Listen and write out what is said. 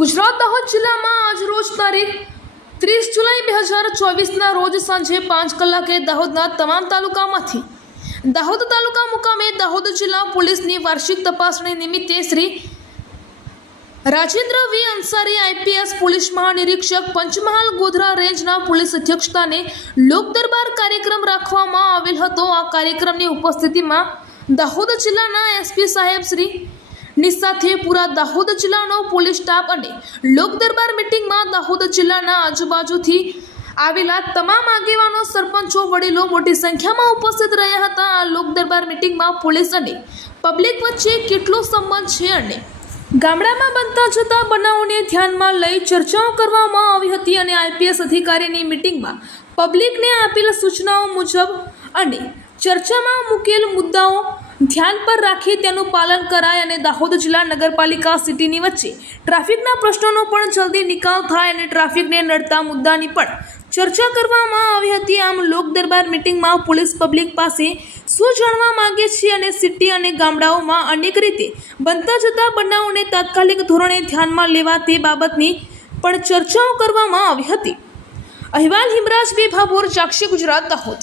ગુજરાત દાહોદ જિલ્લામાં આજ રોજ તારીખ ત્રીસ જુલાઈ બે હજાર ચોવીસના રોજ સાંજે પાંચ કલાકે દાહોદના તમામ તાલુકામાંથી, દાહોદ તાલુકા મુકામે દાહોદ જિલ્લા પોલીસની વાર્ષિક તપાસણી નિમિત્તે Shri Rajendra V. Ansari IPS police મહાનિરીક્ષક Panchmahal Godhra રેન્જના પોલીસ અધ્યક્ષતાને લોકદરબાર કાર્યક્રમ રાખવામાં આવેલ હતો. આ કાર્યક્રમની ઉપસ્થિતિમાં દાહોદ જિલ્લાના એસપી સાહેબ શ્રી ની સાથે પૂરા દાહોદ જિલ્લાનો પોલીસ સ્ટાફ અને લોક દરબાર મિટિંગમાં દાહોદ જિલ્લાના આજુબાજુથી આવેલા તમામ આગેવાનો, સરપંચો, વડીલો મોટી સંખ્યામાં ઉપસ્થિત રહ્યા હતા. આ લોકદરબાર મિટિંગમાં પોલીસ અને પબ્લિક વચ્ચે કેટલો સંબંધ છે અને ગામડામાં બનતા જતા બનાવોને ધ્યાનમાં લઈ ચર્ચાઓ કરવામાં આવી હતી અને આઈપીએસ અધિકારીની મિટિંગમાં પબ્લિકને આપેલ સૂચનાઓ મુજબ અને ચર્ચામાં મૂકેલ મુદ્દાઓ ધ્યાન પર રાખી તેનું પાલન કરાય અને દાહોદ જિલ્લા નગરપાલિકા સિટીની વચ્ચે ટ્રાફિકના પ્રશ્નોનો પણ જલ્દી નિકાલ થાય અને ટ્રાફિકને નડતા મુદ્દાની પણ ચર્ચા કરવામાં આવી હતી. આમ લોક દરબાર મિટિંગમાં પોલીસ પબ્લિક પાસે શું જાણવા માંગે છે અને સિટી અને ગામડાઓમાં અનેક રીતે બનતા જતા બનાવોને તાત્કાલિક ધોરણે ધ્યાનમાં લેવા તે બાબતની પણ ચર્ચાઓ કરવામાં આવી હતી. અહેવાલ હિમરાજ બી ભાભોર જાક્ષી ગુજરાત, દાહોદ.